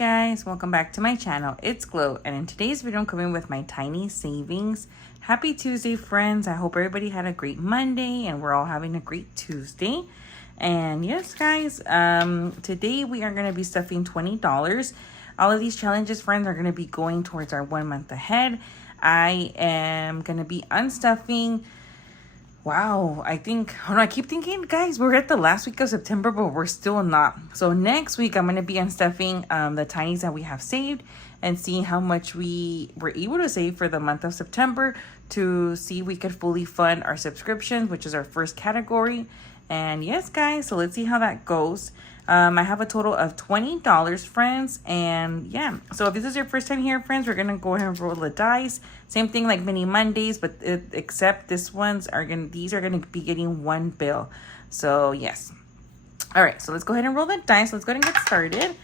guys, welcome back to my channel. It's Glow, and in today's video I'm coming with my tiny savings. Happy Tuesday, friends. I hope everybody had a great Monday and we're all having a great Tuesday. And yes, guys, today we are going to be stuffing $20. All of these challenges, friends, are going to be going towards our 1 month ahead. I am going to be unstuffing. Wow, I keep thinking, guys, we're at the last week of September, but we're still not. So next week, I'm going to be unstuffing the tinies that we have saved and see how much we were able to save for the month of September to see if we could fully fund our subscriptions, which is our first category. And yes, guys, so let's see how that goes. I have a total of $20, friends. And yeah, so if this is your first time here, friends, we're going to go ahead and roll the dice. Same thing like mini Mondays, but except these are going to be getting one bill. So yes. All right, so let's go ahead and roll the dice. Let's go ahead and get started.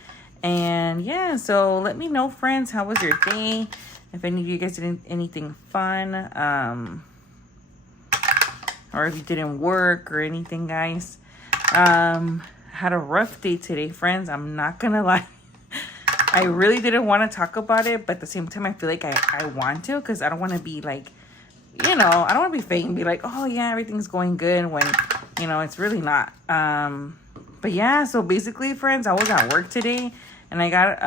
And yeah, so let me know, friends, how was your day? If any of you guys did anything fun, or if you didn't work or anything, guys. Had a rough day today, friends. I'm not gonna lie. I really didn't want to talk about it, but at the same time I feel like I want to, because I don't want to be like, I don't want to be fake and be like, oh yeah, everything's going good, when it's really not. But yeah, so basically, friends, I was at work today and I got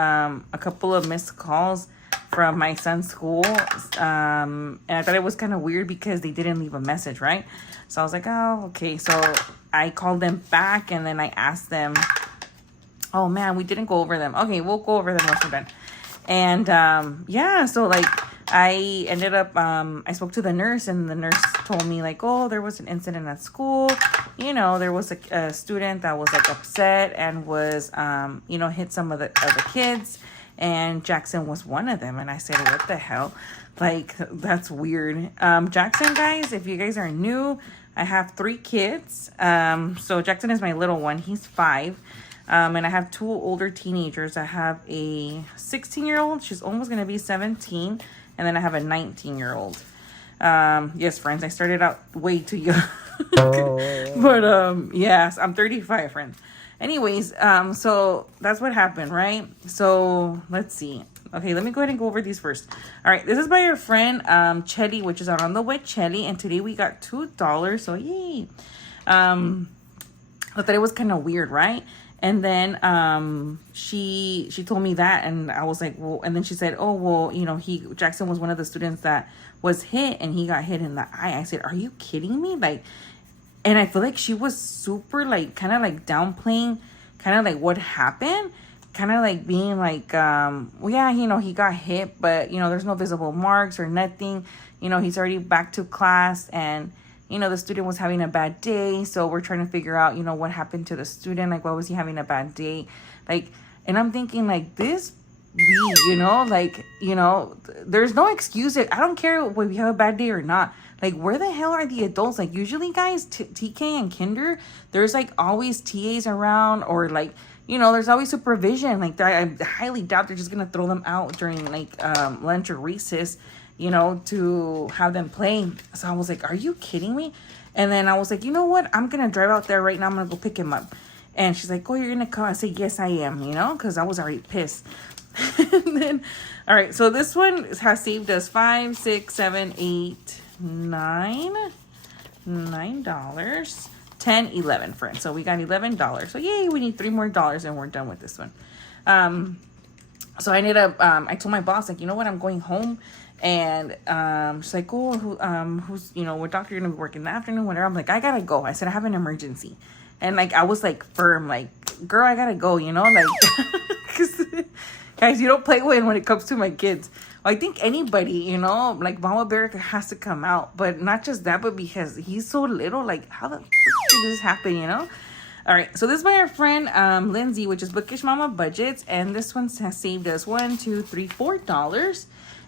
a couple of missed calls from my son's school, and I thought it was kind of weird because they didn't leave a message, right? So I was like, oh, okay. So I called them back and then I asked them, oh man, we didn't go over them. Okay, we'll go over them once we're done. And yeah, so like I ended up, I spoke to the nurse, and the nurse told me like, oh, there was an incident at school. There was a student that was like upset and was, hit some of the kids. And Jackson was one of them. And I said, what the hell? Like, that's weird. Jackson, guys, if you guys are new, I have 3 kids. So Jackson is my little one. He's 5. And I have 2 older teenagers. I have a 16-year-old. She's almost going to be 17. And then I have a 19-year-old. Yes, friends, I started out way too young. But, yes, I'm 35, friends. Anyways, so that's what happened, right? So let's see. Okay, let me go ahead and go over these first. All right, this is by our friend Chelly, which is out on the way, Chelly, and today we got $2. So yay! I thought it was kind of weird, right? And then she told me that, and I was like, well, and then she said, oh well, Jackson was one of the students that was hit, and he got hit in the eye. I said, are you kidding me? Like. And I feel like she was super, like, kind of, like, downplaying kind of, like, what happened. Kind of, like, being, like, well, yeah, he got hit, but, there's no visible marks or nothing. He's already back to class, and, the student was having a bad day. So we're trying to figure out, what happened to the student. Like, why was he having a bad day? Like, and I'm thinking, like, there's no excuse. I don't care if you have a bad day or not. Like, where the hell are the adults? Like, usually, guys, TK and kinder, there's, like, always TAs around, or, like, there's always supervision. Like, I highly doubt they're just going to throw them out during, like, lunch or recess, to have them play. So I was like, are you kidding me? And then I was like, you know what? I'm going to drive out there right now. I'm going to go pick him up. And she's like, oh, you're going to come? I said, yes, I am, because I was already pissed. And then, all right, so this one has saved us $5, $6, $7, $8, $9, $10, $11, friends. So we got $11. So yay, we need $3 more and we're done with this one. So I ended up, I told my boss, like, you know what, I'm going home. And she's like, oh, who's, what doctor you're gonna be working in the afternoon, whatever. I'm like, I gotta go. I said, I have an emergency. And like, I was like firm, like, girl, I gotta go, like, because guys, you don't play when it comes to my kids. I think anybody, like Mama Bear has to come out. But not just that, but because he's so little, like, how the frick did this happen, All right, so this is by our friend Lindsay, which is Bookish Mama Budgets. And this one has saved us $4.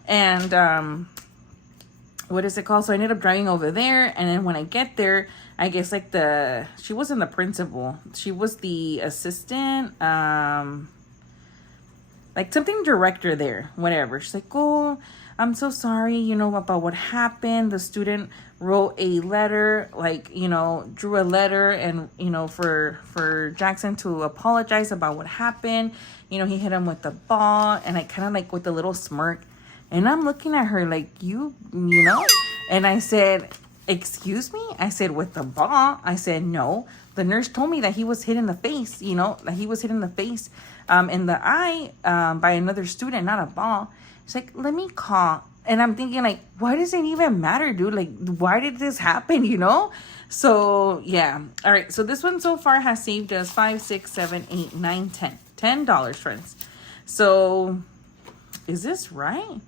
And what is it called? So I ended up driving over there. And then when I get there, I guess like she wasn't the principal. She was the assistant. like something director there, whatever. She's like, oh, I'm so sorry, you know, about what happened. The student wrote a letter, like, you know, drew a letter and, you know, for Jackson to apologize about what happened. You know, he hit him with the ball, and I kind of like with a little smirk. And I'm looking at her like, you know? And I said, excuse me? I said, with the ball? I said, no. The nurse told me that he was hit in the face, you know, that he was hit in the face, in the eye, by another student, not a ball. She's like, let me call. And I'm thinking, like, why does it even matter, dude? Like, why did this happen, you know? So, yeah. All right. So this one so far has saved us 5, 6, 7, 8, 9, 10. $10, friends. So, is this right?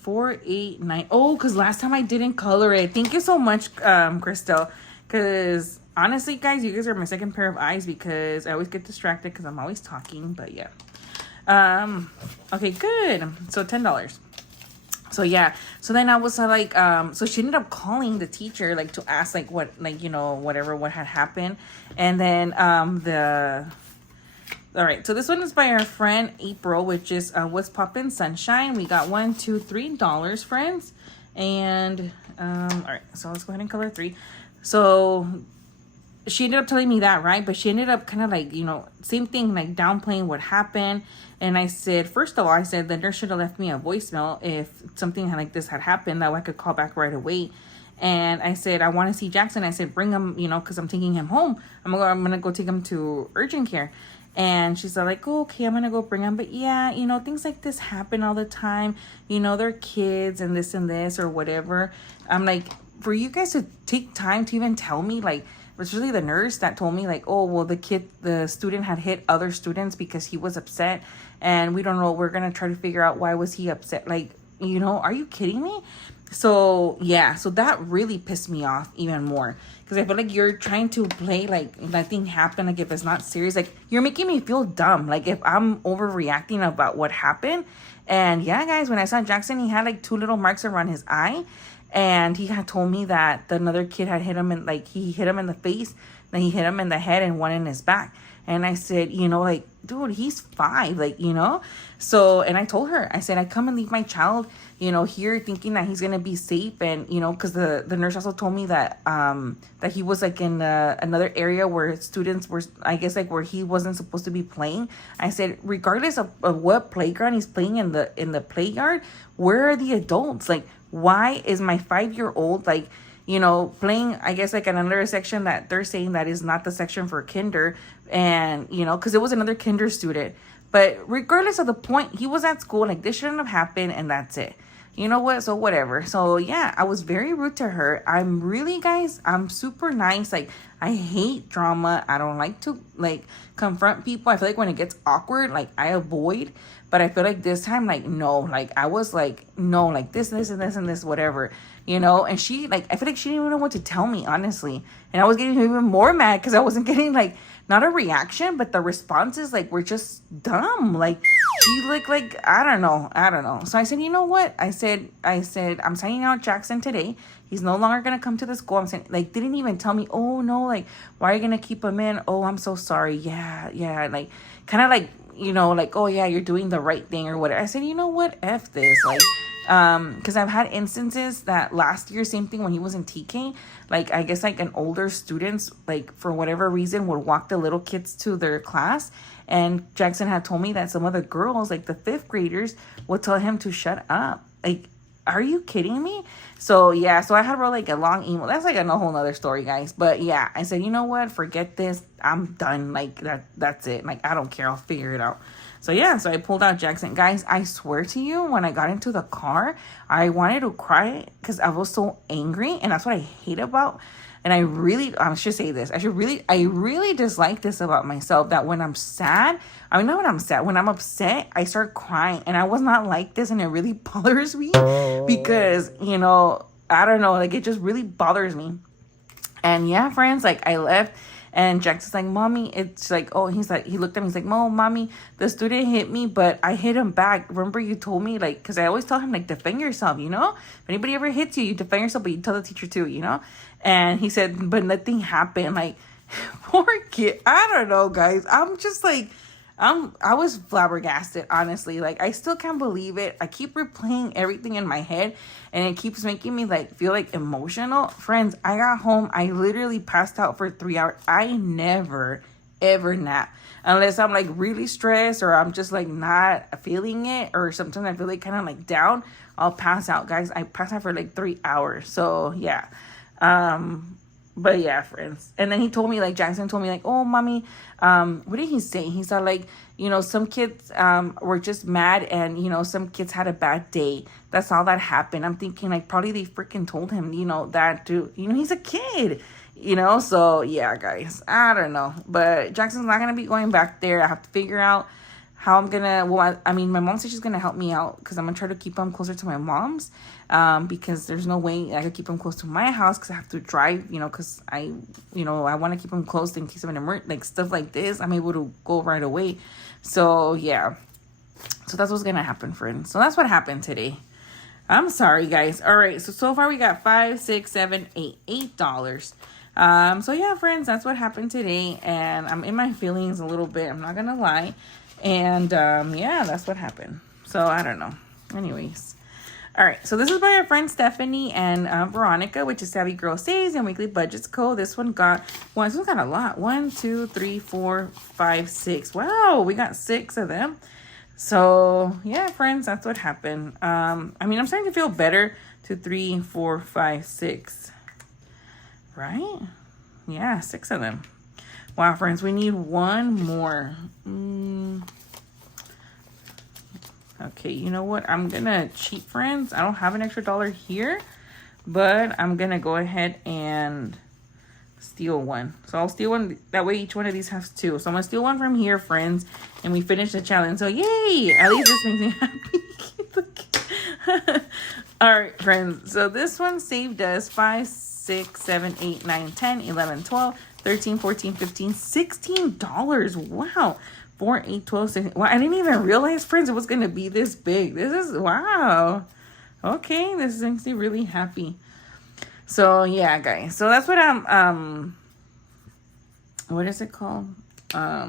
4, 8, 9. Oh, because last time I didn't color it. Thank you so much, Crystal. Because honestly, guys, you guys are my second pair of eyes because I always get distracted because I'm always talking. But yeah. Okay, good. So $10. So yeah. So then I was like, so she ended up calling the teacher, like, to ask, like, what, like, you know, whatever, what had happened. And then all right, so this one is by our friend April, which is What's Poppin' Sunshine. We got $1, $2, $3, friends. And all right, so let's go ahead and color 3. So she ended up telling me that, right? But she ended up kind of like, you know, same thing, like downplaying what happened. And I said, first of all, I said the nurse should have left me a voicemail if something like this had happened, that way I could call back right away. And I said, I want to see Jackson. I said, bring him, you know, because I'm taking him home. I'm gonna go take him to urgent care. And she's like, oh, okay, I'm gonna go bring him. But yeah, you know, things like this happen all the time. You know, they're kids and this or whatever. I'm like, for you guys to take time to even tell me, like, it was really the nurse that told me, like, oh, well, the student had hit other students because he was upset. And we don't know. We're going to try to figure out why was he upset. Like, you know, are you kidding me? So, yeah. So that really pissed me off even more. Because I feel like you're trying to play like nothing happened. Like, if it's not serious, like, you're making me feel dumb. Like, if I'm overreacting about what happened. And yeah, guys, when I saw Jackson, he had like 2 little marks around his eye. And he had told me that another kid had hit him in, like, he hit him in the face, then he hit him in the head and one in his back. And I said, you know, like, dude, he's 5, like, you know? So, and I told her, I said, I come and leave my child, you know, here thinking that he's going to be safe. And, you know, because the nurse also told me that, that he was like in another area where students were, I guess, like where he wasn't supposed to be playing. I said, regardless of what playground he's playing in the play yard, where are the adults? Like, why is my 5-year-old, like, you know, playing, I guess, like another section that they're saying that is not the section for kinder. And, you know, because it was another kinder student. But regardless of the point, he was at school. Like, this shouldn't have happened. And that's it. You know what? So whatever. So yeah, I was very rude to her. I'm really, guys, I'm super nice. Like, I hate drama. I don't like to, like, confront people. I feel like when it gets awkward, like, I avoid. But I feel like this time, like, no. Like, I was like, no, like, this, and this, whatever. You know? And she, like, I feel like she didn't even know what to tell me, honestly. And I was getting even more mad because I wasn't getting, like, not a reaction, but the responses, like, were just dumb. Like, she looked like, I don't know. So I said, you know what? I said, I'm signing out Jackson today. He's no longer going to come to the school. I'm saying, like, didn't even tell me, oh, no, like, why are you going to keep him in? Oh, I'm so sorry. Yeah. Like, kind of like, you know, like, oh, yeah, you're doing the right thing or whatever. I said, you know what? F this. Like, because I've had instances that last year, same thing when he was in TK, like, I guess, like, an older students, like, for whatever reason, would walk the little kids to their class. And Jackson had told me that some of the girls, like the 5th graders, would tell him to shut up. Like, are you kidding me? So, yeah, so I had wrote, like, a long email. That's, like, a whole nother story, guys. But, yeah, I said, you know what? Forget this. I'm done. Like, that's it. Like, I don't care. I'll figure it out. So, yeah, so I pulled out Jackson. Guys, I swear to you, when I got into the car, I wanted to cry because I was so angry. And that's what I hate about. And I should say this. I really dislike this about myself, that when I'm sad, I mean, not when I'm sad, when I'm upset, I start crying. And I was not like this, and it really bothers me because, you know, I don't know, like, it just really bothers me. And yeah, friends, like, I left. And Jackson's like, mommy, it's like, oh, he's like, he looked at me, he's like, mommy, the student hit me, but I hit him back. Remember you told me, like, because I always tell him, like, defend yourself, you know? If anybody ever hits you, you defend yourself, but you tell the teacher too, you know? And he said, but nothing happened. Like, poor kid. I don't know, guys. I'm just like, I was flabbergasted, honestly. Like, I still can't believe it. I keep replaying everything in my head, and it keeps making me like feel like emotional. Friends, I got home. I literally passed out for 3 hours. I never ever nap unless I'm like really stressed or I'm just like not feeling it, or sometimes I feel like kind of like down. I'll pass out, guys. I passed out for like 3 hours. So yeah. But yeah, friends. And then he told me, like, Jackson told me, like, oh, mommy, what did he say? He said, like, you know, some kids were just mad, and, you know, some kids had a bad day. That's all that happened. I'm thinking, like, probably they freaking told him, you know, that, dude, you know, he's a kid, you know? So, yeah, guys, I don't know. But Jackson's not going to be going back there. I have to figure out how I'm gonna, well, I mean, my mom said she's gonna help me out because I'm gonna try to keep him closer to my mom's, because there's no way I could keep him close to my house because I have to drive, you know, because I want to keep him close in case of an emergency, like stuff like this. I'm able to go right away. So yeah, so that's what's gonna happen, friends. So that's what happened today. I'm sorry, guys. All right, so far we got $5, $6, $7, $8. So yeah, friends, that's what happened today, and I'm in my feelings a little bit. I'm not gonna lie. And yeah, that's what happened. So I don't know. Anyways, all right, so this is by our friend Stephanie and Veronica, which is Savvy Girl Saves and Weekly Budgets Co. This one got a lot. 1, 2, 3, 4, 5, 6. Wow, we got 6 of them. So yeah, friends, that's what happened. I mean, I'm starting to feel better. 2, 3, 4, 5, 6. Right? Yeah, 6 of them. Wow, friends, we need one more. Okay, you know what? I'm going to cheat, friends. I don't have an extra $1 here, but I'm going to go ahead and steal one. So I'll steal one. That way each one of these has 2. So I'm going to steal one from here, friends, and we finish the challenge. So yay! At least this makes me happy. All right, friends. So this one saved us 5, 6, 7, 8, 9, 10, 11, 12, 13, 14, 15, $16. Wow. 4, 8, 12, 16. Wow, I didn't even realize, friends, it was going to be this big. This is, wow. Okay, this makes me really happy. So, yeah, guys. So, that's what I'm, what is it called? I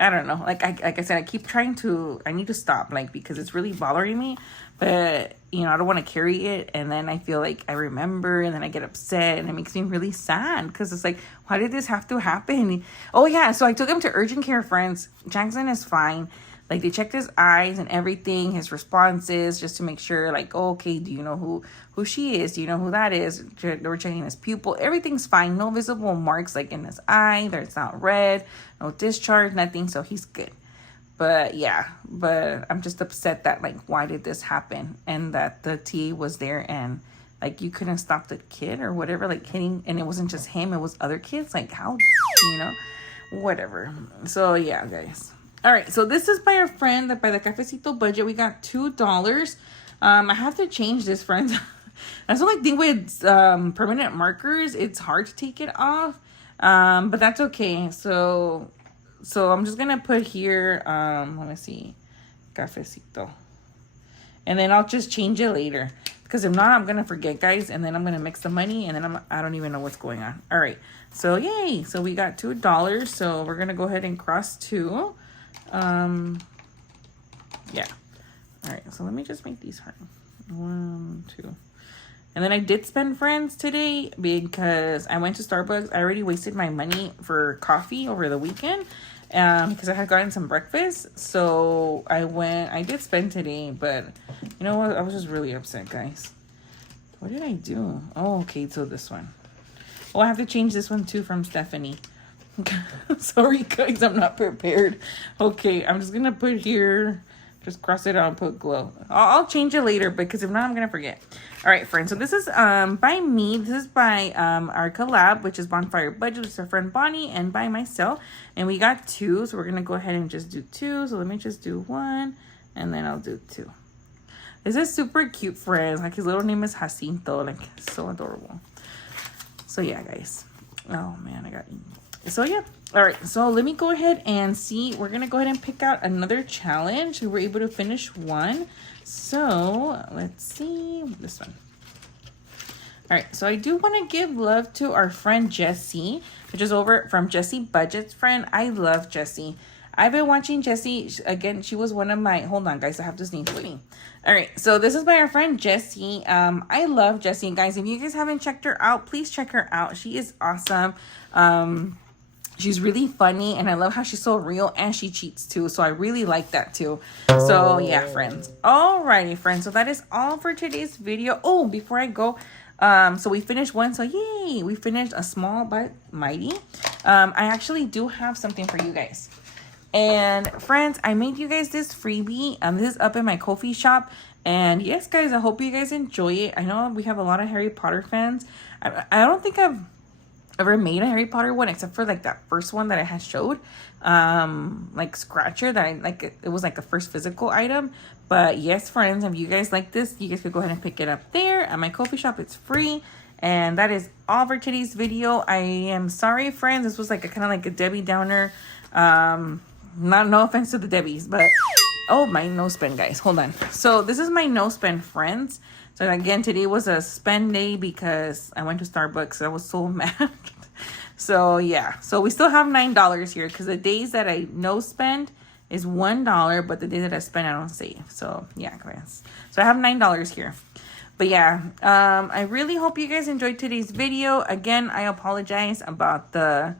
don't know. Like I said, I need to stop, like, because it's really bothering me. But, you know, I don't want to carry it. And then I feel like I remember, and then I get upset, and it makes me really sad because it's like, why did this have to happen? Oh, yeah. So I took him to urgent care, friends. Jackson is fine. Like, they checked his eyes and everything, his responses, just to make sure, like, oh, okay, do you know who she is? Do you know who that is? They were checking his pupil. Everything's fine. No visible marks, like, in his eye. It's not red. No discharge, nothing. So he's good. But, yeah. But I'm just upset that, like, why did this happen? And that the TA was there and, like, you couldn't stop the kid or whatever, like, hitting. And it wasn't just him. It was other kids. Like, how, you know? Whatever. So, yeah, guys. All right, so this is by our friend, by the Cafecito Budget. We got $2. I have to change this, friends. That's the only thing with permanent markers. It's hard to take it off, but that's okay. So I'm just gonna put here. Let me see, Cafecito, and then I'll just change it later. Because if not, I'm gonna forget, guys, and then I'm gonna mix the money, and then I don't even know what's going on. All right, so yay! So we got $2. So we're gonna go ahead and cross 2. Yeah. All right, so let me just make these hard. 1, 2. And then I did spend, friends, today because I went to Starbucks. I already wasted my money for coffee over the weekend because I had gotten some breakfast. So I did spend today, but you know what? I was just really upset, guys. What did I do? Oh, okay, so this one. Oh, I have to change this one too from Stephanie. Sorry, guys, I'm not prepared. Okay, I'm just gonna put here, just cross it out and put glow. I'll change it later because if not, I'm gonna forget. All right, friends, so this is by me. This is by our collab, which is Bonfire Budget, which is our friend Bonnie, and by myself. And we got 2, so we're gonna go ahead and just do 2. So let me just do 1, and then I'll do 2. This is super cute, friends. Like, his little name is Jacinto. Like, so adorable. So yeah, guys. Oh man, I got. So yeah, all right, so let me go ahead and see. We're gonna go ahead and pick out another challenge. We were able to finish one, so let's see this one. All right, so I do want to give love to our friend Jessie, which is over from Jessie Budget's friend. I love Jessie. I've been watching Jessie. Again, she was one of my... Hold on, guys. I have to sneeze with me. All right. So this is by our friend Jessie. I love Jessie. Guys, if you guys haven't checked her out, please check her out. She is awesome. She's really funny, and I love how she's so real, and she cheats too. So I really like that too. So yeah, friends. Alrighty, friends. So that is all for today's video. Oh, before I go... so we finished one, so yay, we finished a small but mighty. I actually do have something for you guys. And friends, I made you guys this freebie. This is up in my Ko-fi shop. And yes, guys, I hope you guys enjoy it. I know we have a lot of Harry Potter fans. I don't think I've ever made a Harry Potter one except for like that first one that I had showed. Like Scratcher, that I like, it was like a first physical item. But yes, friends, if you guys like this, you guys could go ahead and pick it up there at my Ko-fi shop. It's free. And that is all for today's video. I am sorry, friends. This was like a kind of like a Debbie Downer. No offense to the Debbies, but oh, my no spend, guys. Hold on. So this is my no spend, friends. So again, today was a spend day because I went to Starbucks. I was so mad. So yeah. So we still have $9 here because the days that I no spend is $1, but the day that I spend, I don't save. So yeah, guys. So I have $9 here. But yeah, I really hope you guys enjoyed today's video. Again, I apologize about the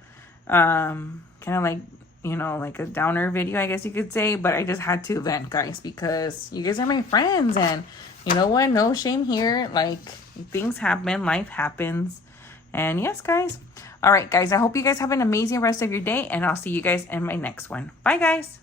kind of like, you know, like a downer video, I guess you could say. But I just had to vent, guys, because you guys are my friends. And you know what? No shame here. Like, things happen. Life happens. And yes, guys. All right, guys. I hope you guys have an amazing rest of your day. And I'll see you guys in my next one. Bye, guys.